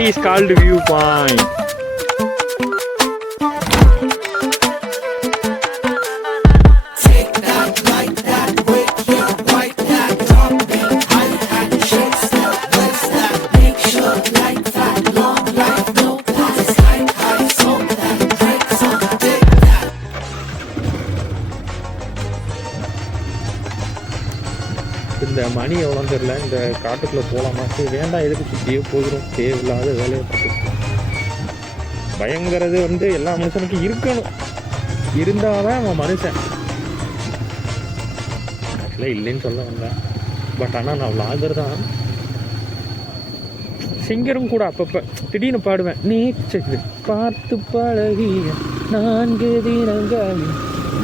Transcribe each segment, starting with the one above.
It is called viewpoint. இந்த மணி எவ்வளோன்னு தெரியல. இந்த காட்டுக்குள்ளே போகலாமா? வேண்டாம், எதுக்கு சுற்றியே போகிறோம், தேவையில்லாத வேலையை பார்த்து. பயங்கிறது வந்து எல்லா மனுஷனுக்கும் இருக்கணும், இருந்தால் தான் அவன் மனுஷன். ஆக்சுவலாக இல்லைன்னு சொல்ல வந்தேன், பட் ஆனால் நான் விளாகர் தான், சிங்கரும் கூட. அப்பப்போ திடீர்னு பாடுவேன். நேற்று பார்த்து பழகிய 4 தினங்கள்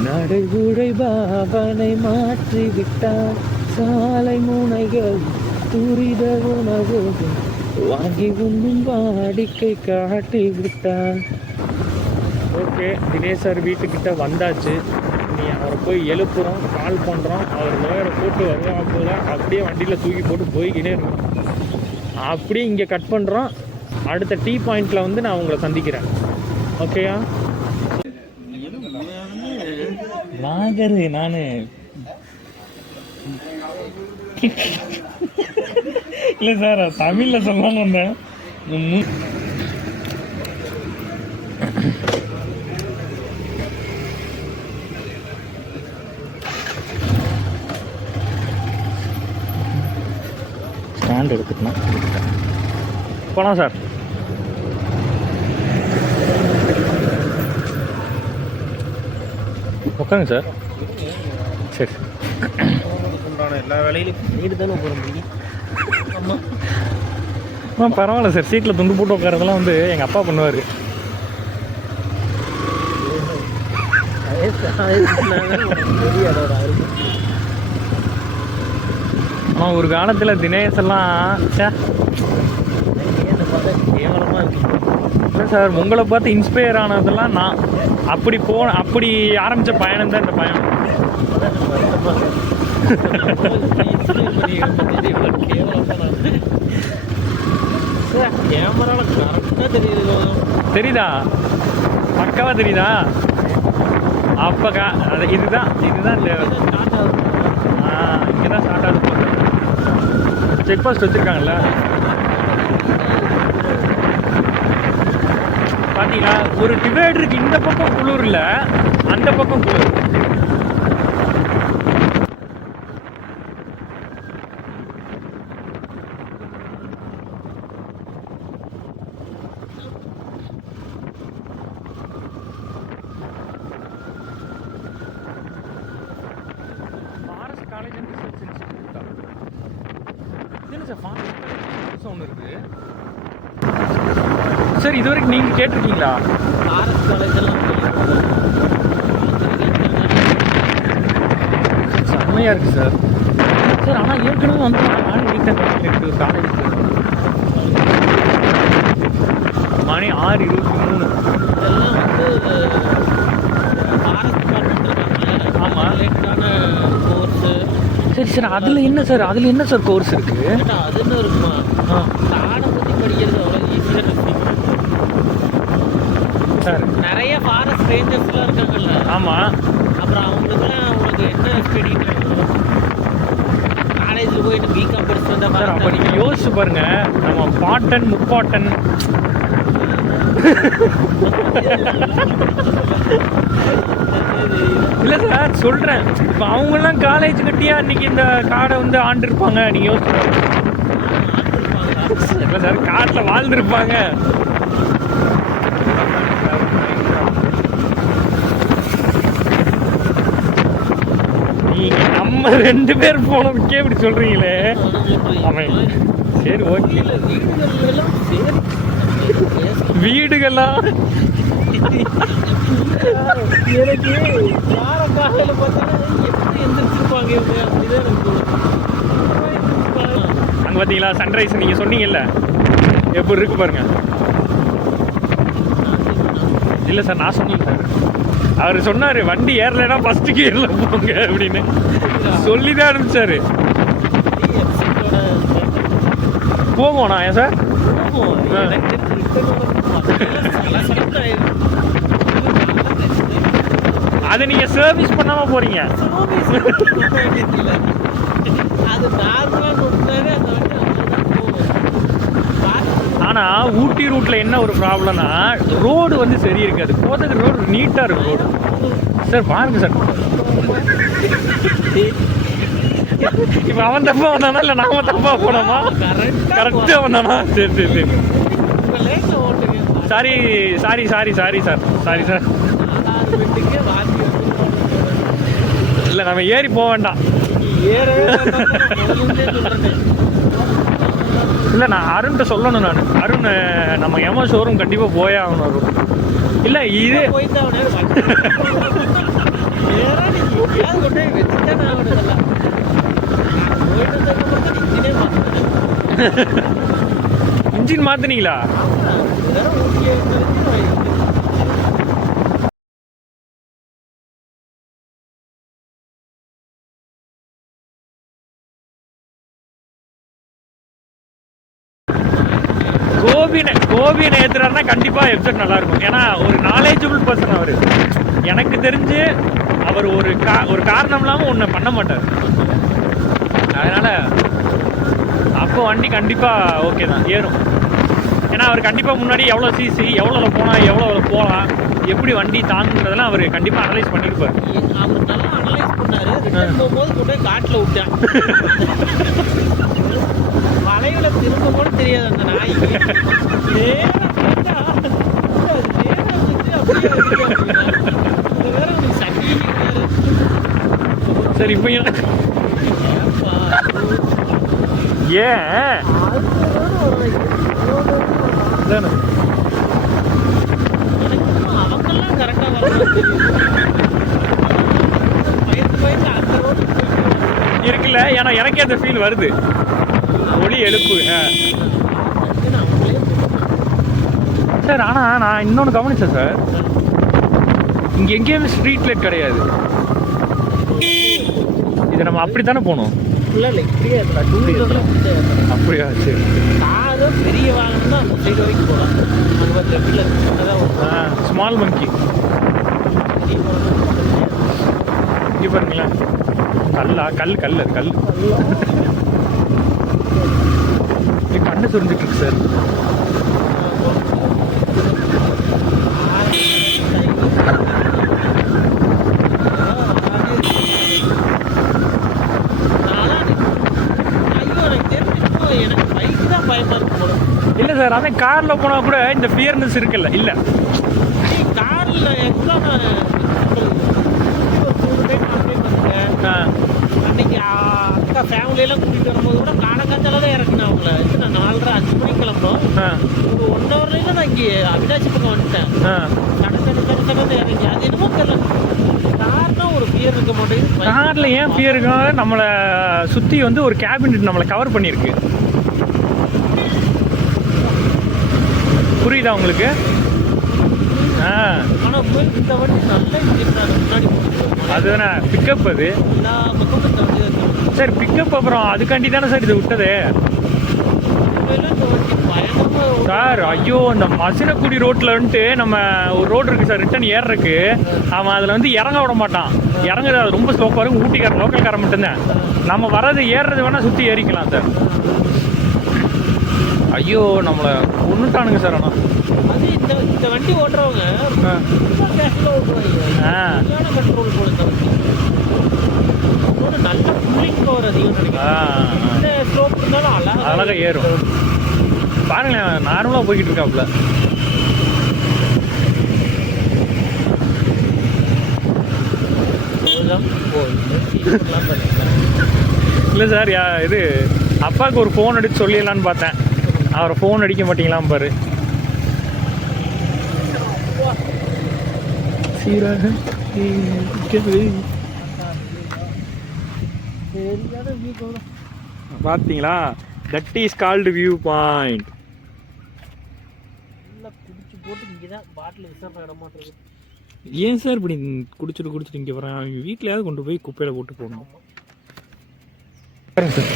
நடைமுறை பாவனை மாற்றி விட்டான். சாலை முனைகள் துரித உணவு வாங்கி உண்ணும் வாடிக்கை காட்டி விட்டான். ஓகே, தினேஷ் சார் வீட்டுக்கிட்ட வந்தாச்சு. நீ அவரை போய் எழுப்புறோம், கால் பண்ணுறோம். அவர் லோயரை போட்டு வருவாங்க போல, அப்படியே வண்டியில் தூக்கி போட்டு போய்கினே இருக்கும். அப்படியே இங்கே கட் பண்ணுறோம். அடுத்த டீ பாயிண்டில் வந்து நான் உங்களை சந்திக்கிறேன். ஓகேயா? நாகரு நான் இல்லை சார், தமிழில் சொல்லலான்னு வந்தேன். ஸ்டாண்ட் எடுத்துக்கணும். போகலாம் சார். உட்காருங்க சார். சரி, எல்லா வேலையிலும் நீடு தானே போகிற முடியும். ஆமாம், பரவாயில்ல சார். சீட்டில் துண்டு போட்டு உட்காரதெல்லாம் வந்து எங்கள் அப்பா பண்ணுவார். ஆனால் ஒரு காலத்தில் தினேஷ் எல்லாம் கேவலமாக இருக்கு. இல்லை சார், உங்களை பார்த்து இன்ஸ்பயர் ஆனதெல்லாம் நான் அப்படி ஆரம்பித்த பயணம் தான் இந்த பயணம். கேமரால கரெக்டாக தெரியுதா? பக்காவா தெரியுதா? அப்போ இதுதான் தேவை. இங்கே தான் ஸ்டார்ட் ஆகுது. செக் போஸ்ட் வச்சுருக்காங்கல்ல, பார்த்தீங்களா? ஒரு டிவைடர் இருக்கு. இந்த பக்கம் குளிர் இல்லை, அந்த பக்கம் குளிர். சார், இது வரைக்கும் நீங்கள் கேட்டிருக்கீங்களா? செம்மையாக இருக்குது சார். சார், ஆனால் ஏற்கனவே வந்து நானும் வீட்டில் காலேஜுக்கு மணி 6:23. ஆமாம், சரி சார். அதில் என்ன சார் கோர்ஸ் இருக்குது? அது என்ன இருக்குமா? காடை பற்றி படிக்கிறது அவ்வளோ ஈஸியாக சார். நிறைய ஃபாரஸ்ட் ரேஞ்சர்ஸ்லாம் இருக்காங்கல்ல. ஆமாம். அப்புறம் அவங்களுக்குலாம் உங்களுக்கு என்ன ஸ்டடி காலேஜில் போயிட்டு பிகாம் படிச்சுட்டு வந்தால் சார், அப்போ நீங்கள் யோசிச்சு பாருங்கள். நம்ம பாட்டன் முப்பாட்டன் இல்லை சார் சொல்கிறேன். இப்போ அவங்கெல்லாம் காலேஜ் கட்டியா இன்றைக்கி இந்த காடை வந்து ஆண்டிருப்பாங்க. நீங்கள் யோசிச்சு இல்லை சார், காட்டில் வாழ்ந்துருப்பாங்க. நீங்கள் நம்ம 2 பேர் போனதுக்கே இப்படி சொல்கிறீங்களே. ஆமாம், சரி, ஓகே. வீடுகள்லாம் எனக்கு காலையில் பார்த்தீங்கன்னா எப்படி எந்திரிச்சிருப்பாங்க இவங்க, அப்படிதான் எனக்கு அங்கே பார்த்தீங்களா சன்ரைஸ் நீங்கள் சொன்னீங்கல்ல, எப்படி இருக்கு பாருங்க. இல்லை சார் நான் சொன்னேன் சார். அவர் சொன்னார் வண்டி ஏறலைன்னா ஃபஸ்ட்டு கியரில் போங்க அப்படின்னு சொல்லி தான் அனுப்பிச்சாரு. போங்கண்ணா ஏன் சார்? அதை நீங்கள் சர்வீஸ் பண்ணாமல் போகிறீங்க. ஆனால் ஊட்டி ரூட்டில் என்ன ஒரு ப்ராப்ளம்னா ரோடு வந்து சரி இருக்காது. கோத்தகிரி ரோடு நீட்டாக இருக்கும் ரோடு. சார் பாருங்க சார், இப்போ அவன் தப்பா வந்தானா இல்லை நாம தப்பா போனோமா? கரெக்டாக வந்தானா? சரி சரி சரி. Sorry sorry sorry sorry sir, sorry sir. இல்லை நம்ம ஏறி போக வேண்டாம். இல்லை நான் அருண்கிட்ட சொல்லணும். நான் அருண் நம்ம எமோ ஷோரூம் கண்டிப்பாக போயே ஆகணும் அருண். இல்லை இது இன்ஜின் மாற்றினீங்களா? கோபியை ஏற்றுறாருன்னா கண்டிப்பாக எஃப்செட் நல்லாயிருக்கும். ஏன்னா ஒரு நாலேஜபிள் பர்சன் அவர். எனக்கு தெரிஞ்சு அவர் ஒரு காரணம் இல்லாமல் ஒன்று பண்ண மாட்டார். அதனால் அப்போ வண்டி கண்டிப்பாக ஓகே தான், ஏறும். ஏன்னா அவர் கண்டிப்பாக முன்னாடி எவ்வளோ சிசி, எவ்வளோ போனால் எவ்வளோ போகலாம், எப்படி வண்டி தாங்குன்றதெல்லாம் அவர் கண்டிப்பாக அனலைஸ் பண்ணியிருப்பார். அவர் நல்லா அனலைஸ் பண்ணார். போகும்போது கொண்டு காட்டில் விட்டேன். வளைவுல திரும்ப கூட தெரியாது அந்த நாய்க்கு. சரி இப்போ ஏன் அவங்கெல்லாம் கரெக்டா வரணும் இருக்குல்ல. ஏன்னா எனக்கே அந்த ஃபீல் வருது. ஒளி எழுப்பு சார். ஆனால் நான் இன்னொன்று கவனிச்சேன் சார், இங்கே எங்கேயுமே ஸ்ட்ரீட் லைட் கிடையாது. இது நம்ம அப்படி தானே போகணும்? அப்படியா? சரி. பெரிய வாகனம் தான் அந்த சைடு வரைக்கும் போகலாம். ஸ்மால் மங்கி இங்கே பாருங்களேன். கல் கண்ணு சுருந்துட்டு இருக்கு சார். இல்லை சார், அதே காரில் போனால் கூட இந்த ஃபியர்னஸ் இருக்குல்ல. இல்லை காரில் அன்னைக்கு அக்கா ஃபேமிலியெல்லாம் கூட்டிகிட்டு வரும்போது கூட காலங்காத்தால தான் இறக்குனேன் அவங்கள. நான் 4:30-5 மணிக்கு கிளம்புறோம். ஒரு 1 ஹவர்ல நான் இங்கே அவினாசி பக்கம் வந்துட்டேன். கடை இறங்கி அது என்னமோ தெரியல. கார்னா ஒரு ஃபியர் இருக்க மாட்டேங்குது. காரில் ஏன் ஃபியர் இருக்கும்? நம்மளை சுற்றி வந்து ஒரு கேபின் நம்மளை கவர் பண்ணியிருக்கு. புரியுதா உங்களுக்கு? ஆனால் இந்த வண்டி நல்ல முன்னாடி அதுதானே பிக்கப். அது எல்லா பக்கமும் சார் பிக்கப். அப்புறம் அதுக்காண்டி தானே சார் இது விட்டது சார். ஐயோ, அந்த மசினக்குடி ரோட்டில் வந்துட்டு நம்ம ஒரு ரோடு இருக்குது சார், ரிட்டன் ஏறுறதுக்கு. அவன் அதில் வந்து இறங்க விட மாட்டான். இறங்குறது அது ரொம்ப ஸ்லோப்பாக இருக்கும். ஊட்டிக்காரன் லோக்கல்காரன் மட்டும்தான். நம்ம வர்றது ஏறுறது வேணால் சுற்றி ஏறிக்கலாம் சார். ஐயோ, நம்மளை ஒன்றுட்டானுங்க சார். ஆனால் அது இந்த வண்டி ஓட்டுறவங்க கண்ட்ரோல் போல இந்த வண்டி நல்ல கூலிங் பவர் அதிகம் நினைக்கிறேன். இந்த ஸ்லோப் இருந்தாலும் அழகாக ஏறும். பாருங்களேன், நார்மலாக போய்கிட்டு இருக்காப்புல. இல்லை சார், இது அப்பாவுக்கு ஒரு ஃபோன் அடித்து சொல்லிடலான்னு பார்த்தேன். அவரை ஃபோன் அடிக்க மாட்டீங்களாம் பாரு. பார்த்தீங்களா? That is called view point. குடிச்சு போட்டு இங்கதான் பாட்டில் விசாரணை இடம் மாட்டிருக்கு. ஏன் சார் இப்படி குடிச்சிட்டு இங்கே வரேன்? அவங்க வீட்டிலையாவது கொண்டு போய் குப்பையில் போட்டு போகணும். சார்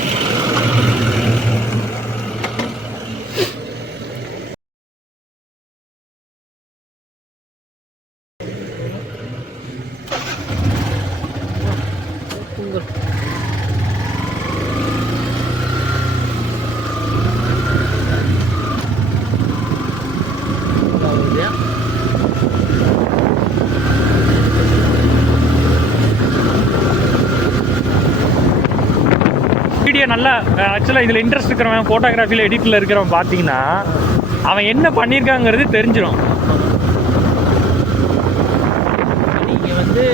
வீடியோ நல்லா ஆக்சுவலாக இதில் இன்ட்ரெஸ்ட் இருக்கிறவன், ஃபோட்டோகிராஃபியில் எடிட்டில் இருக்கிறவன் பார்த்தீங்கன்னா அவன் என்ன பண்ணியிருக்காங்கிறது தெரிஞ்சிடும். நீங்கள் வந்து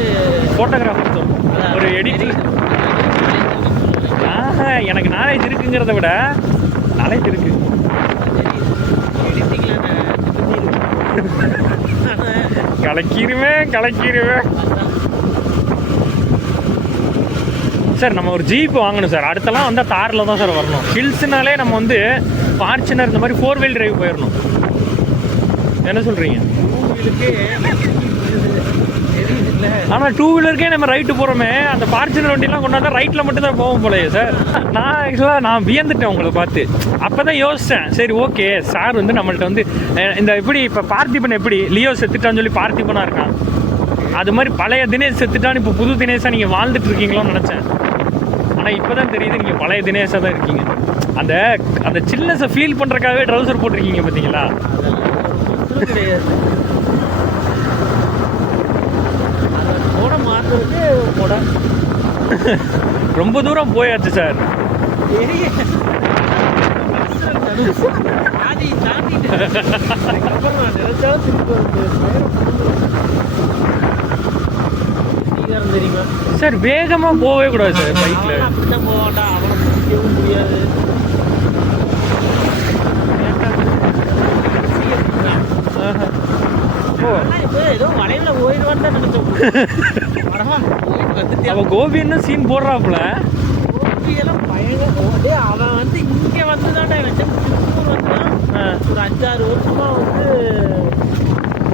ஃபோட்டோகிராஃபர் ஒரு எடிட்டிங் எனக்கு நாலேஜ் இருக்குங்கிறத விட நாலேஜ் இருக்கு. கலக்கிடுவேன் சார். நம்ம ஒரு ஜீப் வாங்கணும் சார். அடுத்தலாம் வந்தால் தாரில் தான் சார் வரணும். ஹில்ஸ்னாலே நம்ம வந்து ஃபார்ச்சுனர் இந்த மாதிரி 4 வீல் டிரைவ் போயிடணும். என்ன சொல்கிறீங்க? ஆனால் 2 வீலருக்கே நம்ம ரைட்டு போகிறோமே, அந்த ஃபார்ச்சுனர் வண்டிலாம் கொண்டாந்தா ரைட்டில் மட்டும் தான் போவோம் போலையே சார். நான் ஆக்சுவலாக நான் வியந்துட்டேன் உங்களை பார்த்து. அப்போ தான் யோசித்தேன், சரி ஓகே சார் வந்து நம்மள்ட்ட வந்து இந்த எப்படி இப்போ பார்த்திபன் எப்படி லியோ செத்துட்டான்னு சொல்லி பார்த்திபனாக இருக்கான், அது மாதிரி பழைய தினேஷ் செத்துட்டான்னு இப்போ புது தினேஷாக நீங்கள் வாழ்ந்துட்டு இருக்கீங்களோன்னு நினச்சேன். ஆனால் இப்போ தான் தெரியுது நீங்கள் பழைய தினேஷாக தான் இருக்கீங்க. அந்த அந்த சில்னஸை ஃபீல் பண்ணுறக்காகவே ட்ரௌசர் போட்டிருக்கீங்க பார்த்தீங்களா? ரொம்ப தூரம் போயாச்சு சார். சார் வேகமா போகவே கூடாது சார் பைக்ல. அப்படிதான் போவாண்டா, அவனை பிடிக்கவும் முடியாது. ஏதோ வளைவுல போயிடுவான்னு தான் நினைச்சோம். அவன் கோபின்னு சீன் போடுறாப்புல. கோபியெல்லாம் பயங்கர. அவன் வந்து இங்க வந்துதான்டா வந்துதான் ஒரு 5-6 வருஷமா வந்து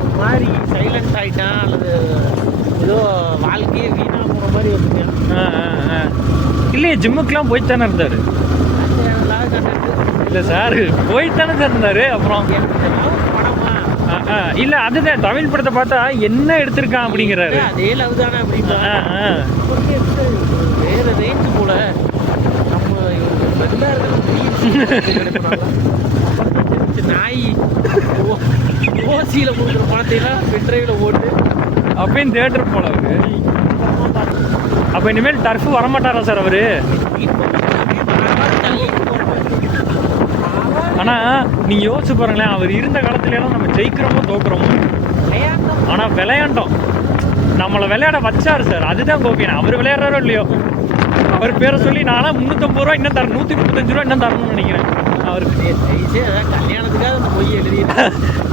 ஒரு மாதிரி சைலண்ட் ஆயிட்டான், அல்லது ஏதோ வாழ்க்கையே வீணா போற மாதிரி வந்துட்டான். இல்லையே ஜிம்முக்கெல்லாம் போயிட்டு தானே இருந்தாரு. இல்லை சார் போயிட்டு தானே சார் இருந்தாரு. அப்புறம் இல்ல அதுதான் தமிழ் படத்தை பார்த்தா என்ன எடுத்திருக்கான் அப்படிங்கிறாரு. அதே லவ் தானே அப்படின்னா வேற ரேஞ்சு போல. நம்ம நாய் ஓசியில கொடுக்குற பணத்தையெல்லாம் பென்ட்ரைவ்ல போட்டு அப்பயும் தேட்டர் போல அவரு. அப்ப இனிமேல் டர்ஃப் வரமாட்டாரா சார் அவரு? ஆனா நீங்க யோசிச்சு பாருங்களேன், அவர் இருந்த காலத்துல எல்லாம் நம்ம ஜெயிக்கிறோமோ தோக்குறோமோ, ஆனா விளையாண்டோம். நம்மளை விளையாட வச்சாரு சார். அதுதான் கோபியன். அவர் விளையாடுறாரோ இல்லையோ, அவர் பேரை சொல்லி நானா 350 ரூபா இன்னும் தரணும், 135 ரூபா இன்னும் தரணும்னு நினைக்கிறேன். அவருக்கு கல்யாணத்துக்காக அந்த மொய் எழுதி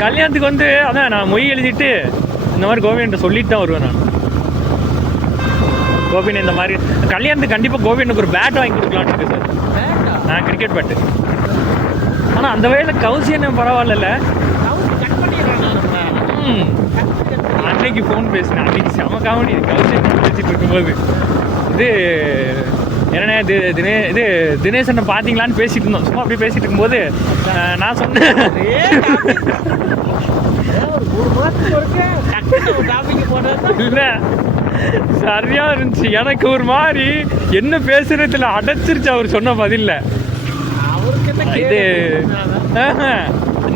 கல்யாணத்துக்கு வந்து அதான் நான் மொய் எழுதிட்டு இந்த மாதிரி கோபியன்ட்ட சொல்லிட்டு தான் வருவேன் நான். கோபின் இந்த மாதிரி கல்யாணத்துக்கு கண்டிப்பாக கோபியனுக்கு ஒரு பேட் வாங்கி கொடுக்கலான்னு இருக்கு சார். நான் கிரிக்கெட் பேட்டு. ஆனால் அந்த வயதில் கௌசியன் பரவாயில்ல. அன்னைக்கு ஃபோன் பேசினேன். அன்னைக்கு செம காமெடி. கௌசியன் பேசிட்டு இருக்கும்போது இது என்னண்ணே இது தினேசனை பார்த்தீங்களான்னு பேசிட்டு இருந்தோம். சும்மா அப்படி பேசிட்டு இருக்கும்போது நான் சொன்னேன் இல்லை சரியா இருந்துச்சு. எனக்கு ஒரு மாதிரி என்ன பேசுறதுல அடைச்சிருச்சு அவர் சொன்ன பதில்ல. இது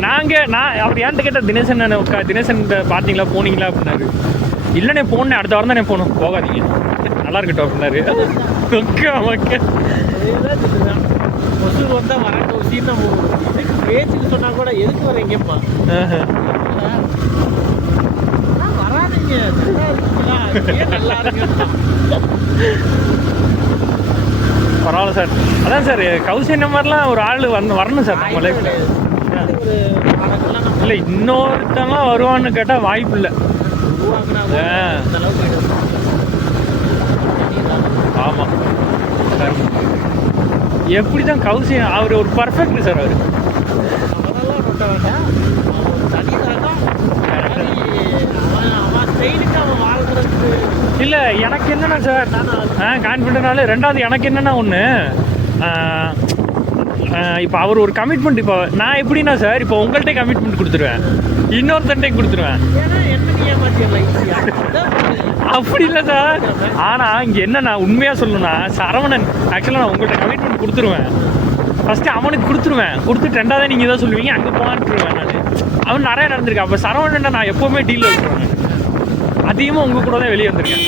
நான் அவர் ஏன்ட்டு கேட்ட தினேசன் தினேசன் பார்த்தீங்களா போனீங்களா அப்படின்னாரு. இல்லைண்ணே போனேன், அடுத்த வாரம் தானே போகணும், போகாதீங்க நல்லா இருக்கட்டும் அப்படின்னாரு. ஓகே ஓகே ஒசூர் வந்தால் வரட்டும் ஒரு சீன் தான் போகும். பேச்சுக்கு சொன்னால் கூட எதுக்கு வரீங்கப்பா வராதிங்க நல்லா இருக்கு. பரவாயில்ல சார். அதான் சார் கௌசி இந்த மாதிரிலாம் ஒரு ஆள் வரணும் சார் நம்ம லைஃப்ல. இல்லை இன்னொருத்தெல்லாம் வருவான்னு கேட்டால் வாய்ப்பு இல்லை. ஆமாம் சார். எப்படி தான் கௌசி அவர் ஒரு பர்ஃபெக்ட் சார். அவர் செயலுக்கு அவன் வாழ்றதுக்கு இல்லை எனக்கு என்னென்னா சார் கான்ஃபிடென்ட்னால ரெண்டாவது எனக்கு என்னென்னா ஒன்று இப்போ அவர் ஒரு கமிட்மெண்ட் இப்போ நான் எப்படின்னா சார் இப்போ உங்கள்கிட்ட கமிட்மெண்ட் கொடுத்துருவேன் இன்னொருத்தன்ட்டையும் கொடுத்துருவேன் ஏன்னா என்ன நீ ஏமாத்திடலாம் அப்படி இல்லை சார் ஆனால் இங்கே என்ன நான் உண்மையாக சொல்லணும்னா சரவணன் ஆக்சுவலாக நான் உங்கள்கிட்ட கமிட்மெண்ட் கொடுத்துருவேன் ஃபஸ்ட்டு அவனுக்கு கொடுத்துட்டு ரெண்டாவது நீங்கள் தான் சொல்லுவீங்க அங்கே போகலான்ட்டுருவேன் நான் அவன் நிறையா நடந்திருக்கேன் அப்போ சரவணன் நான் எப்போவுமே டீலில் வச்சுருவேன் அதிகமாக உங்கள் கூட தான் வெளியே வந்திருக்கேன்.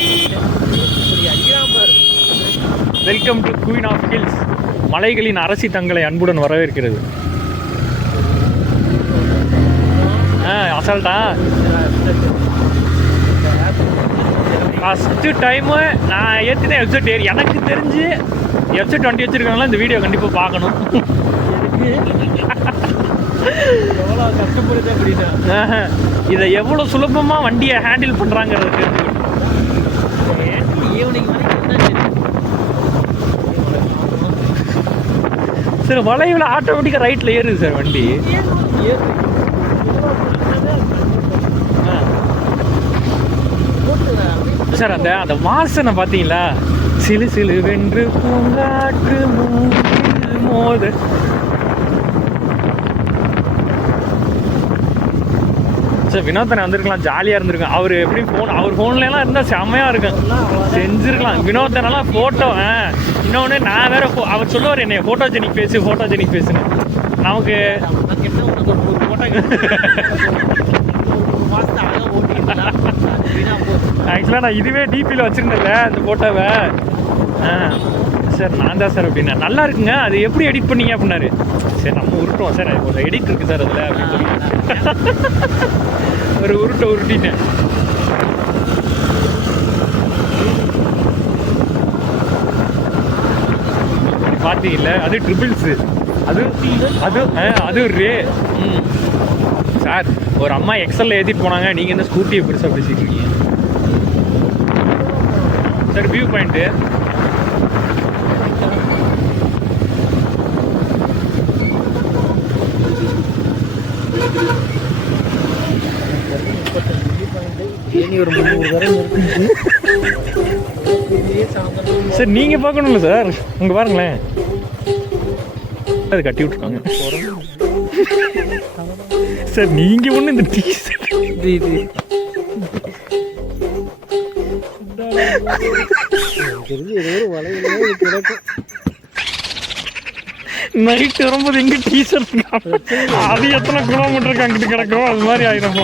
Welcome to queen of hills. மலைகளின் அரசி தங்களை அன்புடன் வரவேற்கிறது. அசால்ட்டா ஃபஸ்ட்டு டைமு நான் ஏற்றினேன் வெப்சைட் ஏறி எனக்கு தெரிஞ்சு வெப்சைட் 20 வச்சுருக்காங்களா இந்த வீடியோ கண்டிப்பாக பார்க்கணும். எவ்வளோ கஷ்டப்படுது அப்படின்னா இதை எவ்வளோ சுலபமாக வண்டியை ஹேண்டில் பண்ணுறாங்கிறது தெரிஞ்சு ஈவினிங் வரைக்கும் சார் வளைவில் ஆட்டோமேட்டிக்காக ரைட்டில் ஏறுது சார் வண்டி. சார் அந்த வாசனை பார்த்தீங்களா சிலு சிலு வென்று பூங்காற்று மோத சார் வினோத்தனை வந்திருக்கலாம் ஜாலியாக இருந்திருக்கும். அவர் எப்படி அவர் ஃபோன்லாம் இருந்தால் செம்மையாக இருக்கும் செஞ்சுருக்கலாம். வினோத்தனெல்லாம் ஃபோட்டோ இன்னொன்று நான் வேறு அவர் சொல்லுவார் என்னை ஃபோட்டோஜெனிக் பேசுன்னு நமக்கு ஆக்சுவலாக நான் இதுவே டிபியில் வச்சுருந்தேன்ல அந்த ஃபோட்டோவை. சார் நான் தான் சார் அப்படின்னா நல்லா இருக்குங்க அது எப்படி எடிட் பண்ணீங்க அப்படின்னாரு. சரி நம்ம உருட்டோம் சார் ஒரு எடிட் இருக்குது சார் அதில் அப்படின்னு சொல்லி ஒரு உருட்டினேன். பார்த்தீங்கல்ல அது ட்ரிபிள்ஸு அது ரே. சார் ஒரு அம்மா எக்ஸலில் ஏற்றிட்டு போனாங்க நீங்கள் இந்த ஸ்கூட்டியை பெருசாக பேசிட்டு இருக்கீங்க சார். வியூ பாயிண்ட்டு சார் நீங்கள் பார்க்கணும்ல சார் அங்கே பாருங்களேன் அது கட்டி விட்டுருக்காங்க சார். நீங்கள் ஒன்று இந்த நைட்டு வரும்போது எங்கே டீஷர்ட் அது எத்தனை கிலோமீட்டருக்கு அங்கிட்டு கிடக்கும் அது மாதிரி ஆயிரம்.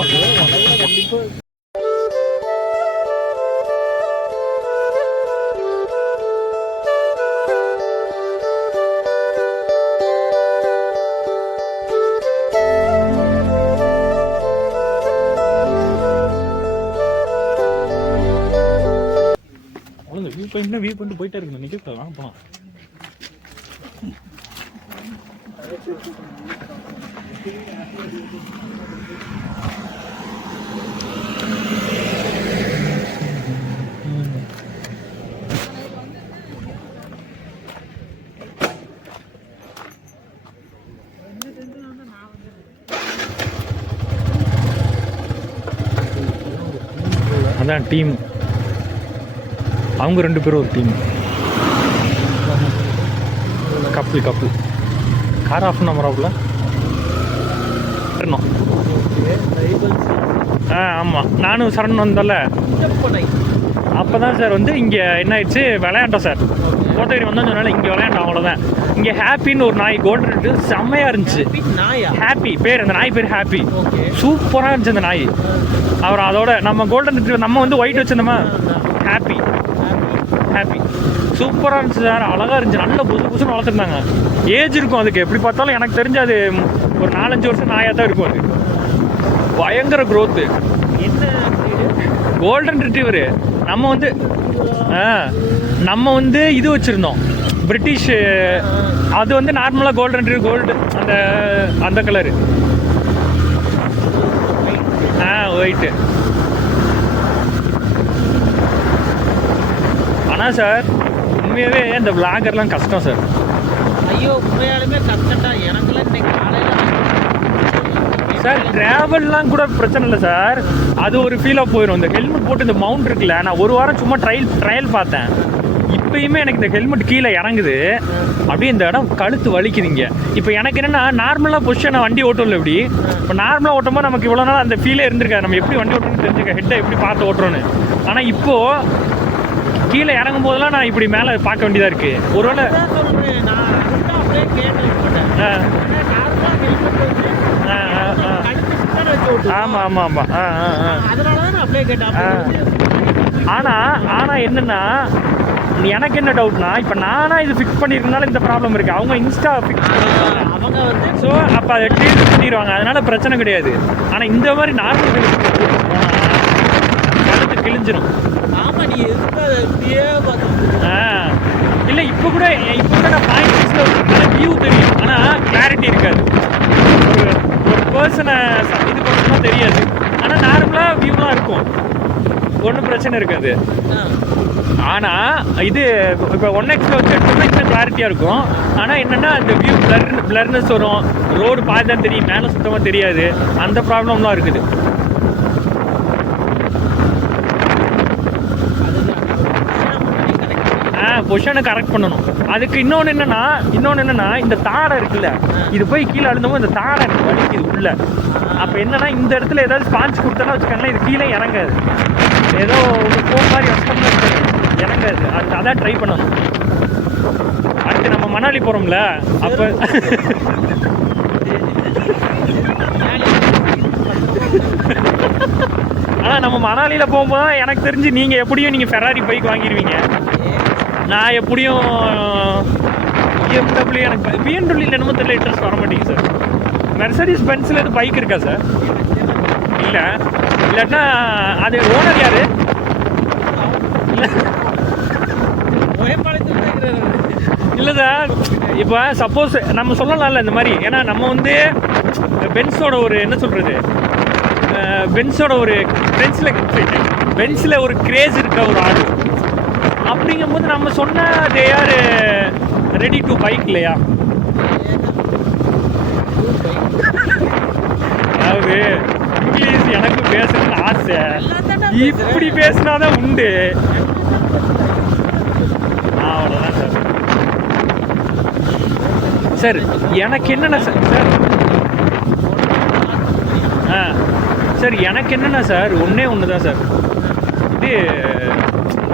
வியூ பண்ணிட்டு போயிட்டே இருக்கு நிற்க வாங்க போகலாம். அதான் டீம் அவங்க 2 பேரும் ஒரு டீம். கப்புள் கார் ஆஃப் நம்பராப்புல ஆமாம் நானும் சரண் வந்தோம்ல அப்போ தான் சார் வந்து இங்கே என்ன ஆயிடுச்சு விளையாண்டோம் சார். கோத்தகிரி வந்தோம்னு சொன்னால இங்கே விளையாண்டோம் அவ்வளோதான். இங்கே ஹாப்பின்னு ஒரு நாய் கோல்டு செம்மையாக இருந்துச்சு. ஹாப்பி பேர் அந்த நாய் பேர் ஹாப்பி. சூப்பராக இருந்துச்சு அந்த நாய். அப்புறம் அதோட நம்ம கோல்டன் ரிட்ரீவர் நம்ம வந்து ஒயிட் வச்சிருந்தோமா ஹாப்பி சூப்பராக இருந்துச்சு சார். அழகாக இருந்துச்சு நல்ல புதுசுன்னு வளர்த்துருந்தாங்க. ஏஜ் இருக்கும் அதுக்கு எப்படி பார்த்தாலும் எனக்கு தெரிஞ்சு அது ஒரு 4-5 வருஷம் நாயாக தான் இருக்கும். அது பயங்கர க்ரோத்து. என்ன கோல்டன் ரிட்ரீவரு நம்ம வந்து இது வச்சுருந்தோம் பிரிட்டிஷ். அது வந்து நார்மலாக கோல்டன் ரிட்ரீவர் கோல்டு அந்த கலரு ஒயிட்டு. ஆனால் சார் உண்மையாகவே இந்த விளாகர்லாம் கஷ்டம் சார். ஐயோ உண்மையாலுமே கஷ்டம்டா. எனக்குலாம் இன்னைக்கு காலையில் சார் ட்ராவல்லாம் கூட பிரச்சனை இல்லை சார், அது ஒரு ஃபீலாக போயிடும். இந்த ஹெல்மெட் போட்டு இந்த மவுண்ட் இருக்குல்ல, நான் ஒரு வாரம் சும்மா ட்ரையல் பார்த்தேன். இப்பயுமே எனக்கு இந்த ஹெல்மெட் கீழே இறங்குது, அப்படியே இந்த இடம் கழுத்து வலிக்குதுங்க. இப்போ எனக்கு என்னென்னா நார்மலாக பொசிஷனை வண்டி ஓட்டல இப்படி, இப்போ நார்மலாக ஓட்டும்போது நமக்கு இவ்வளோ நாள் அந்த ஃபீலே இருந்திருக்காது, நம்ம எப்படி வண்டி ஓட்டணும்னு தெரிஞ்சுக்க, ஹெட்டை எப்படி பார்த்து ஓட்டுறோன்னு. ஆனால் இப்போது கீழே இறங்கும் போதெல்லாம் நான் இப்படி மேலே பார்க்க வேண்டியதாக இருக்குது. ஒருவேளை ஆமாம் ஆமாம் ஆமாம் ஆனால் என்னென்னா எனக்கு என்ன டவுட்னா, இப்போ நானாக இது ஃபிக்ஸ் பண்ணியிருக்கனால இந்த ப்ராப்ளம் இருக்குது. அவங்க இன்ஸ்டா ஃபிக்ஸ் பண்ணியிருக்காங்க அவங்க வந்து, ஸோ அப்போ அதை டீல் பண்ணிடுவாங்க, அதனால் பிரச்சனை கிடையாது. ஆனால் இந்த மாதிரி நார்மல் கழுத்து கிழிஞ்சிடும். ஆமாம், நீ இல்லை இப்போ கூட நான் பாயிண்ட் சிக்ஸில் வியூ தெரியும், ஆனால் கிளாரிட்டி இருக்காது. ஒரு பர்சனை இது பண்ணணும்னா தெரியாது, ஆனால் நார்மலாக வியூலாம் இருக்கும், ஒன்றும் பிரச்சனை இருக்காது. ஆனால் இது இப்போ 1x வச்சு எடுத்தோம்னா இன்னும் கிளாரிட்டியாக இருக்கும். ஆனால் என்னென்னா இந்த வியூ பிளர்னஸ் வரும், ரோடு பார்த்து தான் தெரியும், மேலே சுத்தமாக தெரியாது, அந்த ப்ராப்ளம்லாம் இருக்குது. பொசிஷனை கரெக்ட் பண்ணணும். அதுக்கு இன்னொன்று என்னென்னா இந்த தாடை இருக்குல்ல, இது போய் கீழே அழுந்தவும் இந்த தாடை எனக்கு வலிக்குது உள்ள. அப்போ என்னென்னா இந்த இடத்துல ஏதாவது ஸ்பான்ச் கொடுத்தோன்னா வச்சுக்கோங்களேன், இது கீழே இறங்காது, ஏதோ ஒரு ஃபோன் மாதிரி வச்சோம்னா இறங்காது. அதான் ட்ரை பண்ணணும். அடுத்து நம்ம மணாலி போகிறோம்ல, அப்போ ஆனால் நம்ம மணாலியில் போகும்போது எனக்கு தெரிஞ்சு நீங்கள் எப்படியும் நீங்கள் ஃபெராரி பைக் வாங்கிடுவீங்க, நான் எப்படியும் BMW. எனக்கு BMW என்னமோ தெரியல, இன்ட்ரெஸ்ட் வர மாட்டேங்குது சார். மெர்சடிஸ் பென்ஸில் எது பைக் இருக்கா சார்? இல்லை, இல்லாட்டினா அது ஓனர் யார்? இல்லை சார், இப்போ சப்போஸ் நம்ம சொல்லலாம்ல இந்த மாதிரி, ஏன்னா நம்ம வந்து பென்ஸோட ஒரு என்ன சொல்கிறது, பென்ஸோட ஒரு பென்ஸில் ஒரு கிரேஸ் இருக்க ஒரு ஆள், அப்படிங்கும்போது நம்ம சொன்ன they are ready to bike இல்லையா? அதாவது இங்கிலீஷ் எனக்கு பேசணும்னு ஆசை, இப்படி பேசினாதான் உண்டு. அவ்வளோதான் சார். சார் எனக்கு என்னென்ன சார் சார் எனக்கு என்னென்னா சார், ஒன்று தான் சார், இது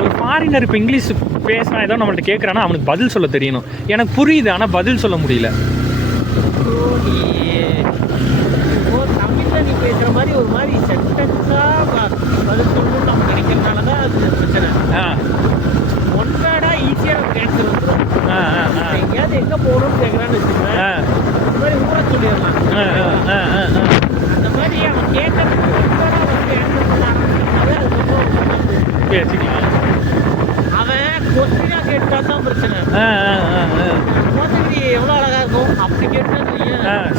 ஒரு ஃபாரினர் இப்போ இங்கிலீஷ் பேசினா ஏதோ நம்மள்ட்ட கேட்குறான்னா அவனுக்கு பதில் சொல்ல தெரியணும். எனக்கு புரியுது, ஆனால் பதில் சொல்ல முடியல. தமிழில் நீ பேசுகிற மாதிரி ஒரு மாதிரி சென்டென்ஸாக பதில் சொல்லணும்னு நம்ம நினைக்கிறதுனால தான் அது பிரச்சனை. ஒன்றாடா ஈஸியாக நம்ம கேன்சர் வந்துடும். எங்கேயாவது எங்கே போகணும்னு கேட்குறான்னு வச்சுக்கோங்க, இந்த மாதிரி ஊரை சொல்லிடலாம். அந்த மாதிரி அவன் கேட்கறதுக்கு ஒன்றாடா வந்து ஆன்சர் பண்ண ஆரம்பிச்சாவே அதுக்கப்புறம் பேசிக்கலாம். அவன் கொஸ்டினா கேட்டா தான் பிரச்சனை. எவ்வளோ அழகா இருக்கும் அப்படி கேட்டா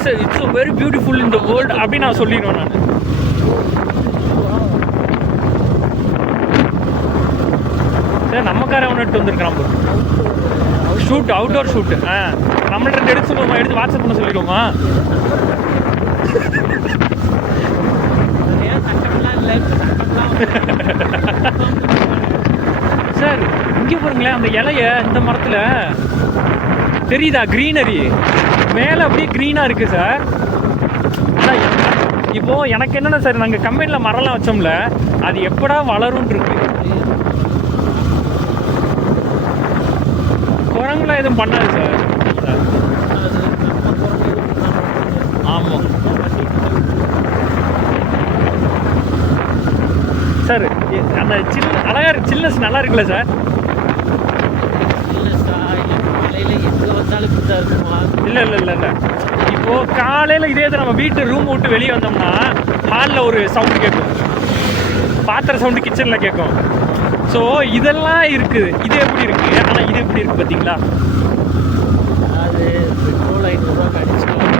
sir, it's very beautiful in the world அப்படி நான் சொல்லிடுவேன் நான். சார் நம்மக்கார அவனை எடுத்து வந்திருக்கிறான் ஷூட், அவுட்டோர் ஷூட். நம்மள்ட்ட 2 எடுத்து சொல்லுவோமா, எடுத்து வாட்ஸ்அப் பண்ண சொல்லிடுவோமா? சார் இங்கே பாருங்களேன், அந்த இலைய இந்த மரத்தில் தெரியுதா, க்ரீனரி மேலே அப்படியே க்ரீனாக இருக்குது சார். ஆனால் இப்போது எனக்கு என்னென்ன சார், நாங்கள் கம்பெனியில் மரம்லாம் வச்சோம்ல, அது எப்படா வளரும்னு இருக்கு. குரங்குலாம் எதுவும் பண்ணாது சார். ஆமாம் சார், அந்த அழகா இருக்கு, சில்னஸ் நல்லா இருக்குல்ல சார்? இல்லை இல்லை இல்லை இல்லை இப்போது காலையில் இதே நம்ம வீட்டு ரூம் விட்டு வெளியே வந்தோம்னா ஹாலில் ஒரு சவுண்டு கேட்கும், பாத்திர சவுண்டு கிச்சனில் கேட்கும். ஸோ இதெல்லாம் இருக்குது. இது எப்படி இருக்குது, ஆனால் இது எப்படி இருக்குது பார்த்தீங்களா? அது பெட்ரோல் 500 ரூபா அடிச்சுக்கலாம்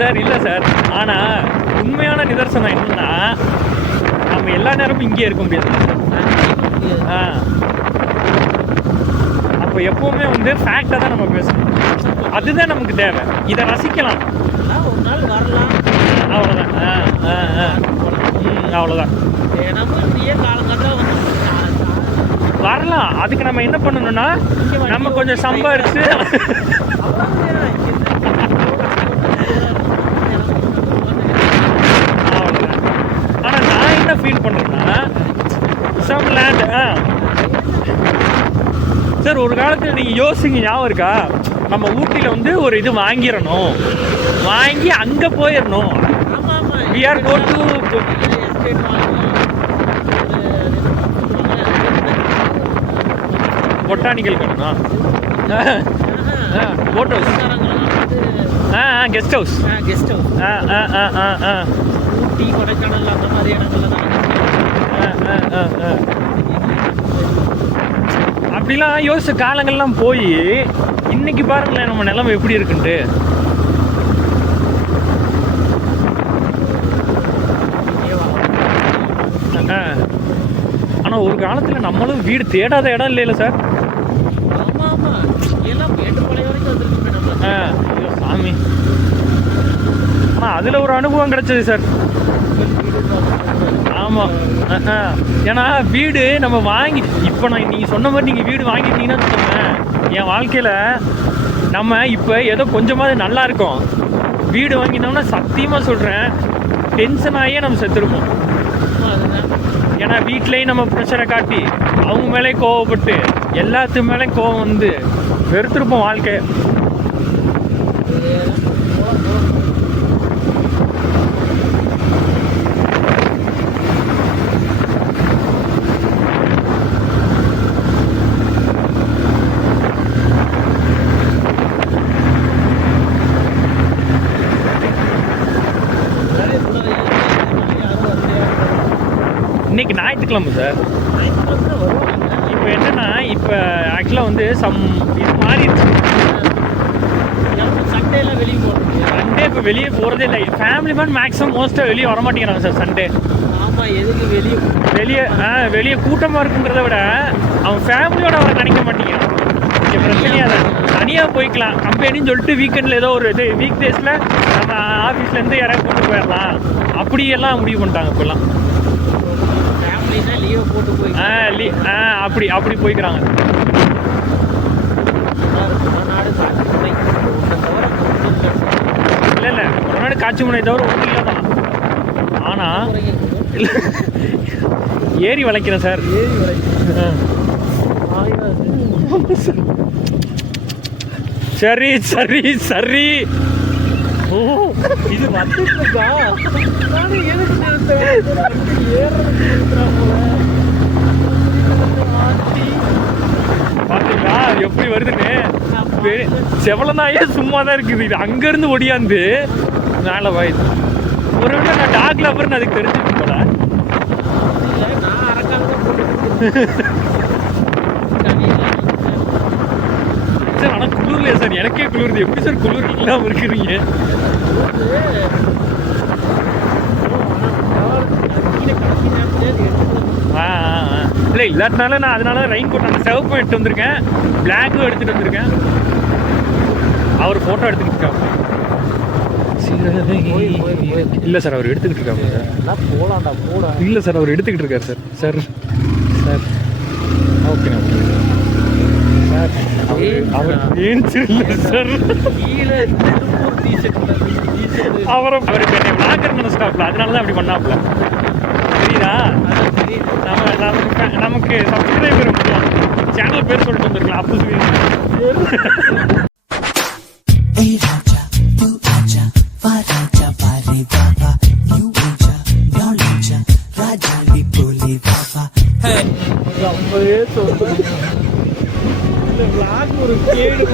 சார். இல்லை சார், ஆனால் உண்மையான நிதர்சனம் என்னன்னா, நம்ம எல்லா நேரமும் இங்கே இருக்க முடியாது. அப்போ எப்போவுமே வந்து ஃபேக்டாக தான் நம்ம பேசணும். அதுதான் நமக்கு தேவை. இதை ரசிக்கலாம், ஒரு நாள் வரலாம், அவ்வளோதான். அவ்வளோதான். தினமும் இப்படியே காலங்கட்டாக வந்து வரலாம். அதுக்கு நம்ம என்ன பண்ணணும்னா நம்ம கொஞ்சம் சம்பாரிச்சு அவ்வளோதான். ஆனால் நான் என்ன ஃபீல் பண்ணுறேன்னா சம் லேண்ட் சார், ஒரு காலத்தில் நீங்கள் யோசிங்க, ஞாபகம் இருக்கா? நம்ம ஊட்டியில் வந்து ஒரு இது வாங்கிடணும், வாங்கி அங்கே போயிடணும். We are go to botanical கார்டனா, boat house, guest house, Ooty Kodaikanal அந்த மாதிரி இடங்கள்ல தான் அப்படிலாம் யோசிச்ச காலங்கள்லாம் போய் இன்னைக்கு பாருங்களேன் நம்ம நிலைமை எப்படி இருக்குன்ட்டு. ஆனால் ஒரு காலத்தில் நம்மளும் வீடு தேடாத இடம் இல்லைல்ல சார்? ஆமாம் ஆமாம், எல்லாம் மேட்டுப்பாளையம் வரைக்கும் வந்துருக்கு நம்ம. ஐயோ சாமி, ஆனால் அதில் ஒரு அனுபவம் கிடைச்சது சார். ஆமாம், ஏன்னா வீடு நம்ம வாங்கி இப்போ நீங்கள் சொன்ன மாதிரி நீங்கள் வீடு வாங்கிட்டீங்கன்னா வச்சுக்கோங்களேன், என் வாழ்க்கையில் நம்ம இப்போ ஏதோ கொஞ்சமாவது நல்லா இருக்கோம். வீடு வாங்கினோம்னா சத்தியமாக சொல்கிறேன் டென்ஷன் ஆகியே நம்ம செத்துருப்போம். ஏன்னா வீட்லேயும் நம்ம ப்ரெஷரை காட்டி அவங்க மேலே கோவப்பட்டு எல்லாத்து மேலேயும் கோவம் வந்து வெறுத்துருப்போம் வாழ்க்கை. இன்னைக்கு ஞாயிற்றுக்கிழமை சார். இப்போ என்னன்னா, இப்போ ஆக்சுவலாக வந்து இது மாறிடுச்சு. சண்டேலாம் வெளியே போகிறது, சண்டே இப்போ வெளியே போகிறதே இல்லை. ஃபேமிலி மேன் மேக்ஸிமம் மோஸ்ட்டாக வெளியே வர மாட்டேங்கிறாங்க சார் சண்டே. ஆமாம், எதுக்கு வெளியே கூட்டமாக இருக்குன்றத விட அவன் ஃபேமிலியோட வர நினைக்க மாட்டேங்கிறான். இங்கே பிரச்சனையாக தான் தனியாக போய்க்கலாம் கம்பெனின்னு சொல்லிட்டு வீக்கெண்டில் ஏதோ ஒரு இது வீக் டேஸில் நம்ம ஆஃபீஸ்லேருந்து யாராவது கூட்டு போயிடலாம் அப்படியெல்லாம் முடிவு பண்ணிட்டாங்க இப்போல்லாம். லீவை போட்டு போய் அப்படி போய்க்கிறாங்க. இல்லை கொரோனா காட்சி முனை தவிர ஒன்றும் இல்லை தான். ஆனால் ஏரி வளைக்கிறேன் சார். சரி சரி சரி. ஓ, இது வந்துட்டு இருக்கா? நானும் எதுக்கு பாத்தீங்களா எப்படி வருதுன்னு? செவலனாயே சும்மா தான் இருக்குது. இது அங்கேருந்து ஒடியாந்து மேலே வாயுது. ஒருவேளை நான் டாக் லவர்னு அதுக்கு தெரிஞ்சுக்கணும் போல. நான் அரக்காங்க சார். ஆனால் குளிர்லையா சார்? எனக்கே குளிருது. எப்படி சார் குளிர் இல்லாமல் இருக்கிறீங்க? இல்லை இல்லாட்டினால நான் அதனால ரெயின் கோட் அந்த சிவப்பும் எடுத்து வந்திருக்கேன், பிளாக்கும் எடுத்துகிட்டு வந்திருக்கேன். அவர் ஃபோட்டோ எடுத்துக்கிட்டு இருக்காங்க. இல்லை சார், அவர் எடுத்துக்கிட்டு இருக்காங்க சார். போலாம்டா போடா. இல்லை சார், அவர் எடுத்துக்கிட்டு இருக்கார் sir. Sir sir okay okay sir. அவர் ஏன்ச்சில்லை சார். அவருக்கு என்னை விளாக்கர் நினச்சிட்டாப்புல, அதனால தான் அப்படி பண்ணாப்புல. தெரியுதா? நமக்கு சப்ஸ்கிரைபர் சேனல் பேர் சொல்லிட்டு வந்துருக்கலாம். அப்பவே சொல்றேன், ஒரு கேடு